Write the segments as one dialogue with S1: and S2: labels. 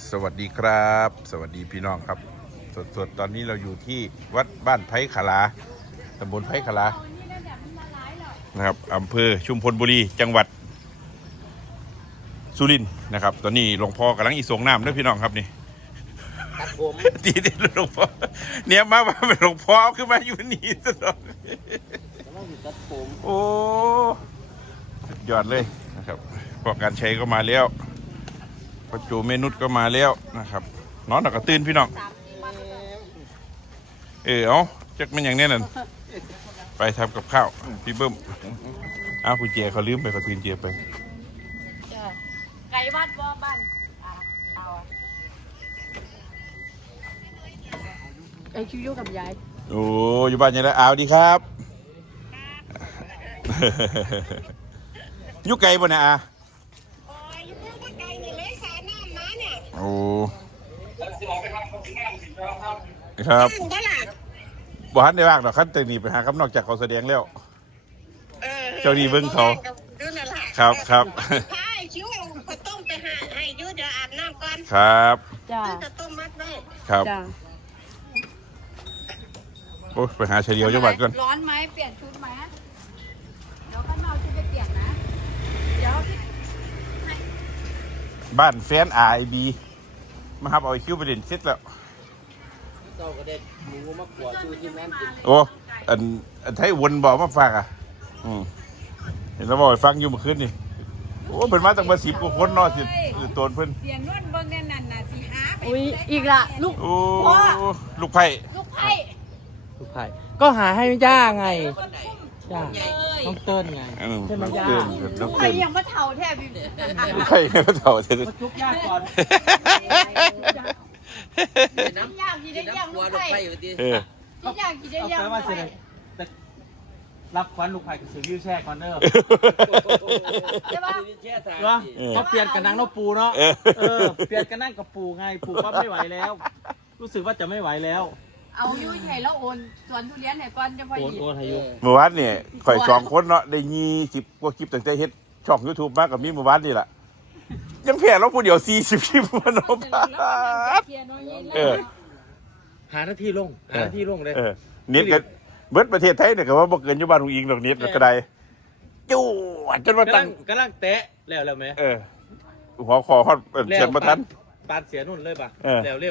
S1: สวัสดีครับสวัสดีพี่น้องครับสดๆตอนนี้เราอยู่ที่วัดบ้านไผ่ขลาตำบลไผ่ขลานะครับอำเภอชุมพลบุรีจังหวัดสุรินทร์นะครับตอนนี้หลวงพ่อกำลังอีสงน้ำด้วยพี่น้องครับนี่
S2: ตัดผม
S1: ตีหลวงพ่อเนี่ยมาเป็นหลวงพ่อขึ้นมาอยู่นี่ซะหน่อย
S2: ตัดผม
S1: โอ้ยอดเลยนะครับพอการใช้ก็มาแล้วประจูเมนุษก็มาแล้วนะครับนอนหนักกระตื้นพี่น้องเอาจักมันอย่างแน่นอนไปทำกับข้าวพี่เบิ้มอ้าวคุณเจเขาลืมไปเขาตื่นเจไป
S3: ไก่บ้านบ้านไอ้คิวยูกับยาย
S1: โอ้อยู่บ้านยังไงอ้าวดีครับยุไก่บ่เนี่ยอาโอ้ครับบ้านได้บ้างหรอกขั้นแต่นี่ไปหาคำนอกจากเขาแสดงแล้วเจ้าดีเบิ้งเขาครับครับ
S4: ใช่คิ้วเอาต้มไปหาให้ยูเดี๋ยวอาบน้ำก่อน
S1: ครับ
S3: จ้า
S4: จะต้มมัดไว้
S1: ครับโอ้ไปหาเฉลียวจังหวัดก่อน
S3: ร้อนไหมเปลี่ยนชุดไหมเดี๋ยวข้างนอกชุดไปเปลี่ยนนะเดี๋ยว
S1: บ้านแฟนRIBมาครับเอาคิวไปเด่นเสร็จแล้ว
S2: เจ้าก็ได้หมูมะกรูดชูที่แม่นกิน
S1: โอ้อันไทยวนบอกมาฝากเห็นแล้วบอกฟังอยู่เมื่อคืนนี่โอ้เป็นมาตั้งมา10 กว่าคนเนาะสิตัวเพิ่น
S3: เสียนวลเบิ่งแน่นน่ะสิหาไปอุ้ยอีกละลูก
S1: โอ้ลูกไผ่
S2: ก็หาให้ย่าไงย่าต้องเติ้ลไงใช่ไหมย่า
S3: ลูกไผ่ยังมาเท่าแทบ
S1: ลูกไผ่ไม่เท่าเท่
S2: าจุกย่าก่อน
S3: น้ำยากกี่ได้ยากลูกไผ่ที่ยากกี่ได้ยากลูกไผ่
S2: รับควันลูกไผ่กับสื่อวิวแช่คอนเนอร์
S3: ใช่ปะ
S2: ก็เปลี่ยนกับนางนกปูเนาะเปลี่ยนกับนั่งกับปูไงปูก็ไม่ไหวแล้วรู้สึกว่าจะไม่ไหวแล้ว
S3: เอายุ่ยไข่แล้วโอนสวนทุเรียนไหนก่อนจะพอดี
S2: โอนให้ยุ่
S1: เมื่อวานเนี่ยข่อย2 คนเนาะได้20 กว่าคลิปตั้งแต่เฮ็ดช่อง YouTube มากับมีเมื่อวานนี่แหละยังแพ้เราผู้เดียว40 คลิปมาเนาะ
S2: หาหน้าที่ลงเลย
S1: เน็ตก็เบิดประเทศไทยเนี่ยก็ว่าบ่เกินอยู่บ้านของอิงดอกเน็ตก็ได้จู่จนว่าตั้ง
S2: กำลังเตะแล้วไหม
S1: หัวคอฮอดเสียงบ่ทัน
S2: ปานเสียนุ่นเลยป่ะแล้วเร็ว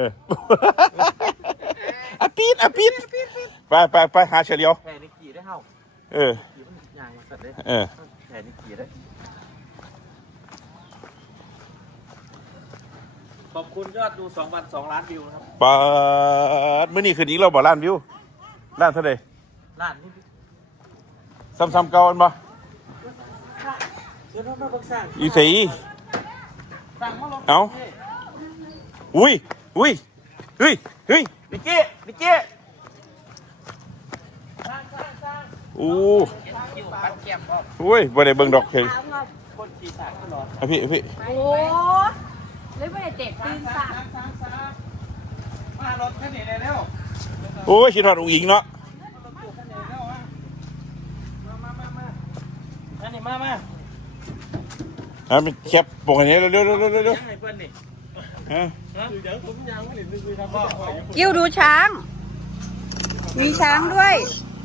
S1: ปีดไปหาเฉลียว
S2: แผ่นิกี่ได้เฮาอย่างมาสัตว์เลยแผ่นิกี่ได้ขอบคุณยอดดู2 วัน 2 ล้านวิวครับ
S1: ปาดมื้อนี้ขึ้นอีกแล้วบ่ล้านวิวล้านเท่าใด
S2: ล้านนี่
S1: ซ้ำๆเก่าอันบ่อีสีเอาอุ้ยเฮ้ยนิกกี้โอ้ยบ่ได้เบิ่งดอกเฮ้ย
S2: คนขี่สากก็รอ
S1: พี่
S3: โอ้เลยไม่ได้เจ็บตีนสาก
S2: มารถคันนี้เร็ว
S1: โอ้ยคิดฮอดอุ้งอิงเนาะ
S2: อันนี้มา
S1: มันแคบปกอันนี้เร็ว
S3: กิ้วดูช้างมีช้างด้วย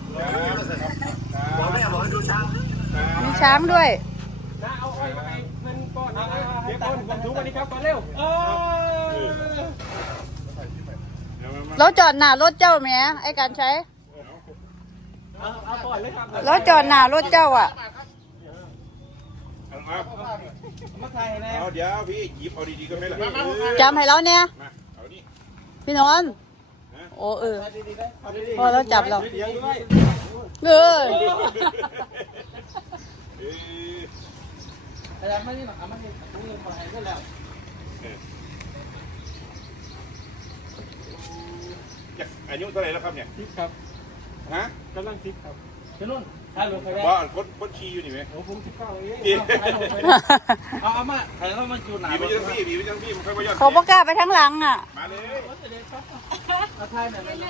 S3: มีช้างด้วยรถจอดหน้ารถเจ้าแม่ไอ้การใช้รถจอดหน้ารถเจ้าอ่ะ
S1: เอาเดี๋ยวพี่หยิบเอาดีๆก็ไม่ละ
S3: จำให้เราเนี่ยพี่นนท์โอ้พอเราจับเรา
S2: แต่ไม่ได้หรอกไม่ได้นี่ขอให้ก็แล้ว
S1: อายุเท่าไหร่แล้วครับเนี่ย
S2: 10 ครับ
S1: ฮะ
S2: กำลัง10 ครับเจ้านุ่นถ่ายรูปไปแล้ว
S1: บ้านคนชี้อยู่นี่ไหม
S2: ผม19เองเอามาถ่ายแล้วมันอยู่ไหน
S1: บีไปจังพี่มันค่อยมาย้อน
S3: เขาประกาศไปทั้งหลังอ่ะ
S1: มาเลย
S2: เอาถ่ายหน่อยมา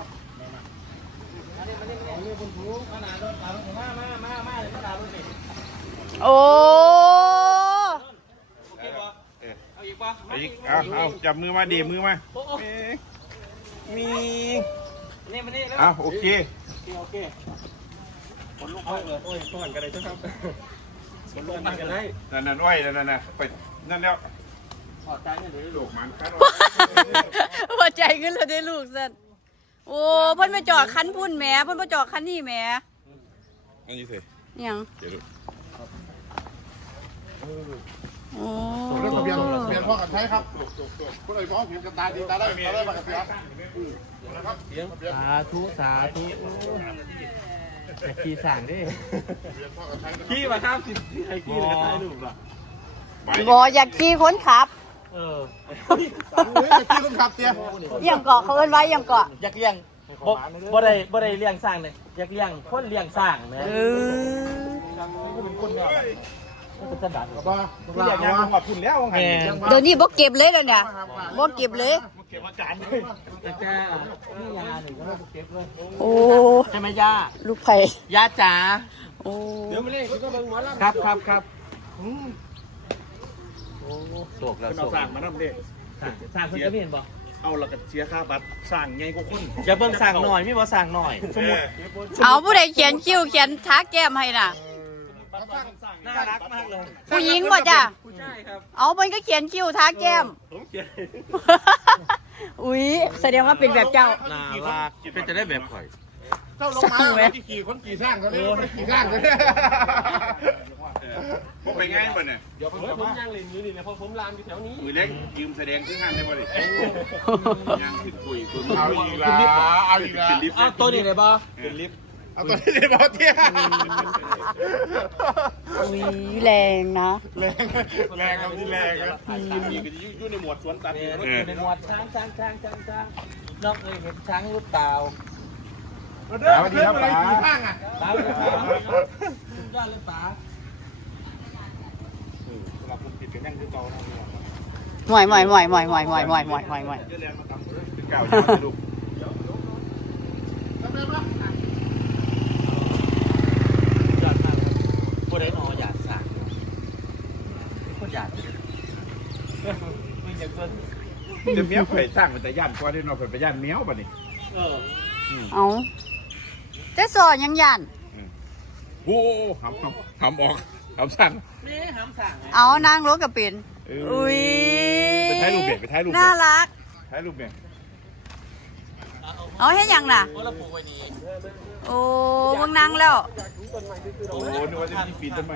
S2: เลยบนภูมาหนารถมาเลยมาเลยมาหนารถนี่
S3: โอ้
S2: โอเคป่ะเอาอีกปะ
S1: อีกเอาจับมือมาดีมือมา
S2: โอ้โห
S1: มี
S2: นี่มานี่แล้ว
S1: โอเค
S2: โอเคคนลูกไปเลยโอ้ยก่อนกันเลยเจ้าครับคนลูกกันเลย
S1: นั่นอ้อยนั่นไปนั่นแล้ว
S2: ถอดใจเนี่ยเดี๋ยว
S1: ลูกมันคัด
S3: หัวใจขึ้นเลยได้ลูกสันโอ้เพิ่นมาจอดคันพุ่นแหมเพิ่นมาจอดคันนี่แหม
S1: อันนี้สิ
S3: ยัง
S1: เดี๋ยวดู
S3: โอ้
S5: เรื่องทะเบียนพ่อกันใช้ครับคนอื่นมองเห็นกันตาดีตาได้มากันเสีย
S2: สาธุสาธุจะขี่สั่งดิขี่มาข้ามสิใครขี่เลยถ่ายรูปล่ะ
S3: บออยากขี่คนขับ
S2: เออ
S5: ที่คนขับเตี้ย
S3: เอี่ยงเกาะเขาเอิ้นไว้เอี่ยงเกาะ
S2: อยากเลี้ยงบ่ได้เลี้ยงสร้างเลยอยากเลี้ยงคนเลี้ยงสร้างนะ
S3: เออ
S2: เป็นคนเนี่ยมันจะดัง
S5: แล้วก็
S1: ที่อยากยังขอบคุณแล้วไง
S3: เดี๋ยวนี้บ่เก็บเลยเดี๋ยวนี้บ่เก็บเลย
S1: เก็บอาการเลย
S2: แต่แกนี่ยาหนึ่งก็ไม่เก็บเลย
S3: โอ้
S2: ใช่ไหมย่า
S3: ลูกไผ่
S2: ย่าจ๋า
S3: โอ้
S2: เดี๋ยวมาเล่นก็เบิ่งหมอลำครับโอ้โศกแล้ว
S6: เราสั่งมานำเด็ก
S2: สร้างเพิ่นจะเห็นบ่
S6: เอาแล้วก็เสียค่าบัตรสั่งไงก็คน
S2: อย่าเบิ่งสั่งหน่อยมีบ่สั่งหน่อยสมมุติ
S3: เอาผู้ใดเขียนคิ้วเขียนทาแก้มให้น่ะ
S2: น่ารักมากเลย
S3: ผู้หญิงบ่จ้ะ
S2: ผู้ชายครับ
S3: เอามันก็เขียนคิ้วทาแก้ม
S2: ผมเขียน
S3: อุ๊ยแสดงว่าเป็นแบบเจ้า
S2: น่ารักเป็นจะได้แบบข่อย
S5: เจ้าลงมาแล้วขี่คนขี่สร้างกันเลยไม่ขี่สร้างกันเลย
S1: พวกไปง่ายป่ะเนี่ย
S2: ผมย่างเล่นอยู่นี่แหละเพราะผมลามอยู่แถวนี้
S1: มือเล็กยืมแสดงขึ้นห้างได้ป่ะดิยังขึ้นคุยคุณ
S5: เอาอีกแล้วเอาอีกแล้ว
S1: เป็นลิฟต์
S2: อ้าวตัวนี้ได้บ่
S1: เป็นลิฟต์
S5: เอาตัวนี้บอเตี้ย
S3: อุ๊ยแรงนะ
S5: แรงเอาที่แรงนะ
S6: นี่ก็จะอยู่ในหมวดสวนสัตว์
S2: เนี่ยรถอยู่ในหมวดช้างน้องเอ้ยเห็นช้างหรือเปล่า
S5: สวัสดีครับป๋าขี่สร้างอ่ะ
S2: เปล่าหรือเปล่าสุดยอดเลยป๋า
S6: เราคุมผิดกันยังคือเก่านะ
S3: หม่อย
S1: เก่าย้อนสรุป
S2: ยอดมากครับผู้ใดหนออยากสั่งคนอยากไม่อยากเพิ่น
S1: เดี๋ยวเมียไปสร้างเป็นแต่ย่านกว่าได้นอนเป็นไปย่านเมียวป่ะนี่
S2: เออ
S3: เอาแต่สอนยังยัน
S1: โอ้หำออกหำสั่ง
S2: นี่ห้ามสั่งไง
S3: เอานางรถกับเป็น อุ้ย
S1: ไปถ่ายรูปเด็กไปถ่ายรูป
S3: น่ารัก
S1: ถ่ายรูปเนี่ย
S3: เอาให้ยังน่ะ
S2: โอ้ละปูไว้นี่
S3: โอ้เบิ่งนางแล้ว
S1: โอ้นึกว่าจะมีปีนต้นไม้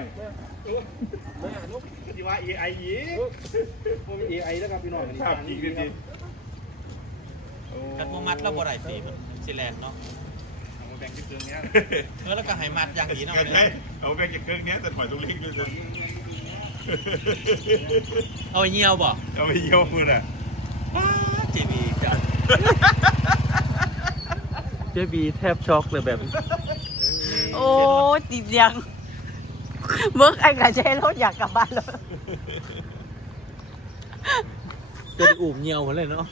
S6: ที่ว่า AI ยีพวก AI แล้วครับพี่น้อง
S1: ภาพจริงจริง
S2: กันบ่มัดแล้วบ่ได้ตีมันสิแลนเนาะ
S6: แบ่งที่เกินเนี้ย
S2: แล้วก็ให้มัดอย่างดีเนาะ
S1: กันใช่เอาแบ่งจากเครื่องนี้แต่ถอยตรงเล็กด้วยสิ
S2: เอาเหี่ยวบ่
S1: เอาไปเยี่ยวมือน่ะ
S2: เจบีกันเจบีแทบช็อกเลยแบบ
S3: โอ้ติดยังเบิกไอ้กระเจรถอยากกลับบ้านแล้ว
S2: จะอุ่มเหี่ยวหมดเลยเนาะ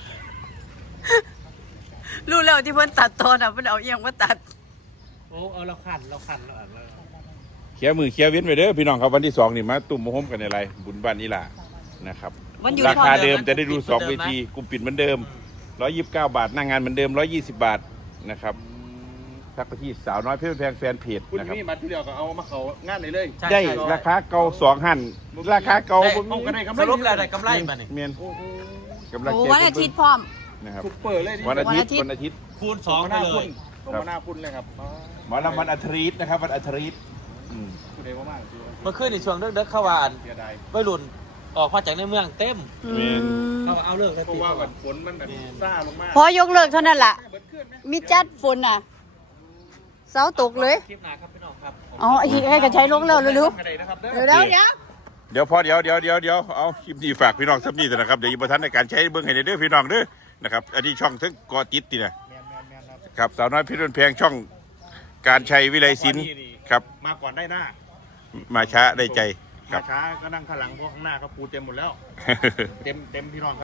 S3: รู้แล้วที่เพิ่นตัดตอนอ่ะเพิ่นเอาเอียงมาตัด
S2: โอ้เอาเราขันแล้ว
S1: เคี้ยวมือเคี้ยวเว้นไปเด้อพี่น้องครับวันที่2นี่มาตุ่มมาโฮมกันในไรบุญบ้านอีหล่านะครับ
S3: มันอยู่
S1: ราคาเดิม
S3: ท่อ
S1: จะได้ดู2เวทีกลุ่มปิดเหมือนเดิม129 บาทหน้างานเหมือนเดิม120 บาทนะครับทักไปที่สาวน้อยเพื่อนแพงแฟนเพจ
S6: คุณ
S1: นะครับ
S6: นี่บัตรที่เดียวก็เอามาเขางานไหนเลย
S1: ได้ราคาเก่า2หันราคาเก่า
S6: เอากันได้ครับ
S2: สรุปแล้วได้กำไรมานี่
S1: เมียนกำลัง
S3: โอ้
S1: ใจ
S3: วันอาทิตย์พร้อม
S1: นะครับ
S6: ซุปเปอร์เลย
S1: วันอาทิตย์
S3: วันอาทิตย์
S2: คูณ2ไปเลย
S6: สมนาคุณเลยครับ
S1: หมอลำวันอาทิตย์นะครับวันอาทิตย์
S6: คุณเดวมากคือ
S2: เมื่อคืนในช่วงเด็กๆเข้าวาน
S6: เสียดาย
S2: วัยรุ่นออกมาจากในเมืองเต็ม
S3: อืม
S2: เขาเอาเลิกแล้ว
S6: เพราะว่าแบบฝนมันแบบซ่าลงมาก
S3: พอยกเลิกเท่านั้นล่ะ มีจัดฝนน่ะเสาตกเลย
S2: คลิปหน้าครับพี่น้องครับ
S3: อ๋อไอ้ที่ให้กระใช้ลงแล้วเร็ว
S6: กันได้นะครับ
S3: ๆเดี๋ยวเดี๋ยว
S1: เดี๋ยวพอเดี๋ยวเอาคลิปนี้ฝากพี่น้องสักนิดนะครับเดี๋ยวอยู่ประทันในการใช้เบิ้งให้เด้อพี่น้องเด้อนะครับอันนี้ช่องทั้งกอติดนี่นะครับสาวน้อยพี่รุ่นแพงช่องการชัยวิไลศิลป์ครับ
S6: มาก่อนได้หน้า
S1: มาช้าได้ใจค
S6: มา
S1: รับ
S6: ช้าก็นั่งข้างหลังเพราะข้างหน้าเขาปูเต็มหมดแล้ว เต็มพี่น้อง